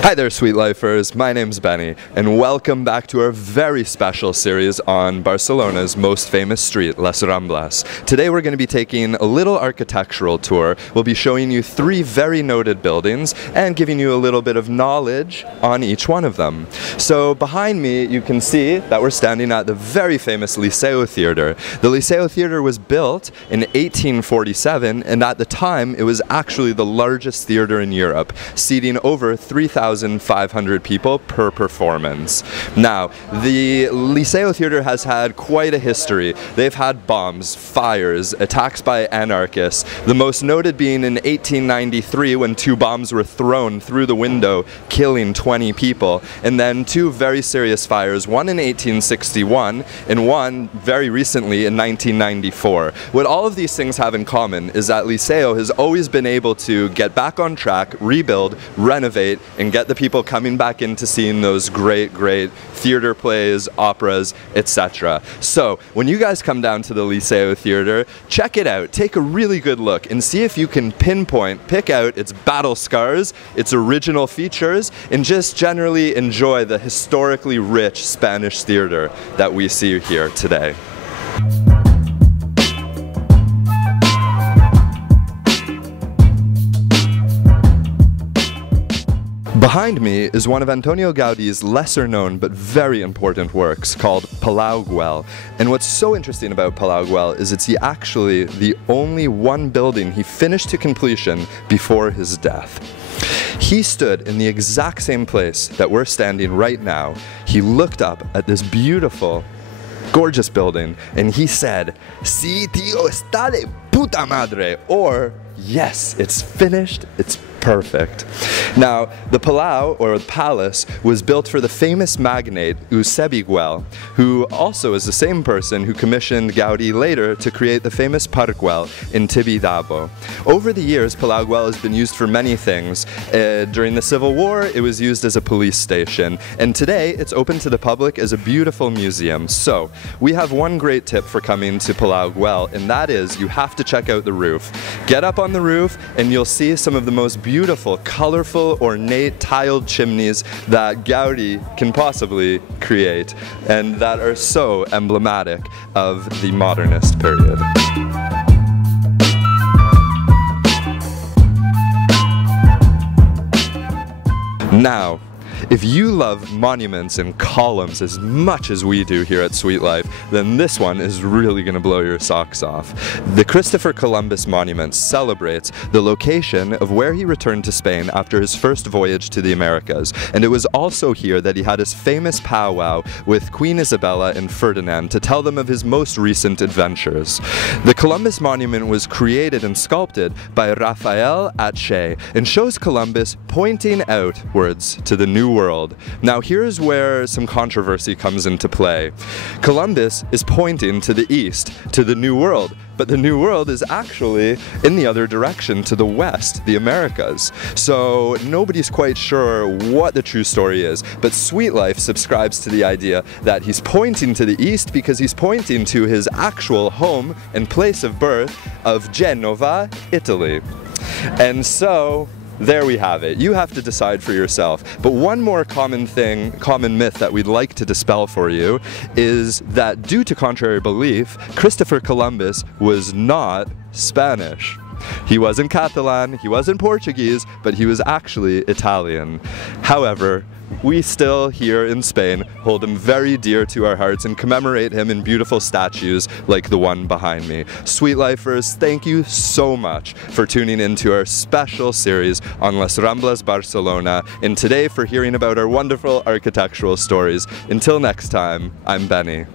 Hi there, Sweet Lifers. My name's Benny, and welcome back to our very special series on Barcelona's most famous street, Las Ramblas. Today we're going to be taking a little architectural tour. We'll be showing you three very noted buildings and giving you a little bit of knowledge on each one of them. So behind me you can see that we're standing at the very famous Liceu Theatre. The Liceu Theatre was built in 1847, and at the time it was actually the largest theatre in Europe, seating over 3,500 people per performance. Now, the Liceu Theatre has had quite a history. They've had bombs, fires, attacks by anarchists, the most noted being in 1893 when two bombs were thrown through the window, killing 20 people, and then two very serious fires, one in 1861 and one very recently in 1994. What all of these things have in common is that Liceu has always been able to get back on track, rebuild, renovate, and get the people coming back into seeing those great theater plays, operas, etc. So when you guys come down to the Liceu Theatre, check it out, take a really good look and see if you can pick out its battle scars, its original features, and just generally enjoy the historically rich Spanish theater that we see here today. Behind me is one of Antonio Gaudí's lesser known but very important works called Palau, Guell. And what's so interesting about Palau, Guell is it's actually the only one building he finished to completion before his death. He stood in the exact same place that we're standing right now. He looked up at this beautiful, gorgeous building and he said, "Sí, tío, está de puta madre," or "Yes, it's finished, it's perfect." Now, the Palau, or the palace, was built for the famous magnate Guell, who also is the same person who commissioned Gaudí later to create the famous Park Güell in Tibidabo. Over the years, Palau Güell has been used for many things. During the Civil War, it was used as a police station, and today it's open to the public as a beautiful museum. So, we have one great tip for coming to Palau Güell, and that is you have to check out the roof. Get up on the roof and you'll see some of the most beautiful, colorful, ornate tiled chimneys that Gaudí can possibly create, and that are so emblematic of the modernist period. Now, if you love monuments and columns as much as we do here at Sweet Life, then this one is really going to blow your socks off. The Cristopher Columbus Monument celebrates the location of where he returned to Spain after his first voyage to the Americas, and it was also here that he had his famous powwow with Queen Isabella and Ferdinand to tell them of his most recent adventures. The Columbus Monument was created and sculpted by Raphael Atche and shows Columbus pointing outwards to the New World. Now here's where some controversy comes into play. Columbus is pointing to the east, to the New World, but the New World is actually in the other direction, to the west, the Americas. So nobody's quite sure what the true story is, but Sweet Life subscribes to the idea that he's pointing to the east because he's pointing to his actual home and place of birth of Genova, Italy. And so there we have it. You have to decide for yourself. But one more common myth that we'd like to dispel for you is that due to contrary belief, Cristopher Columbus was not Spanish. He wasn't Catalan, he wasn't Portuguese, but he was actually Italian. However, we still, here in Spain, hold him very dear to our hearts and commemorate him in beautiful statues like the one behind me. Sweet Lifers, thank you so much for tuning in to our special series on Las Ramblas Barcelona, and today for hearing about our wonderful architectural stories. Until next time, I'm Benny.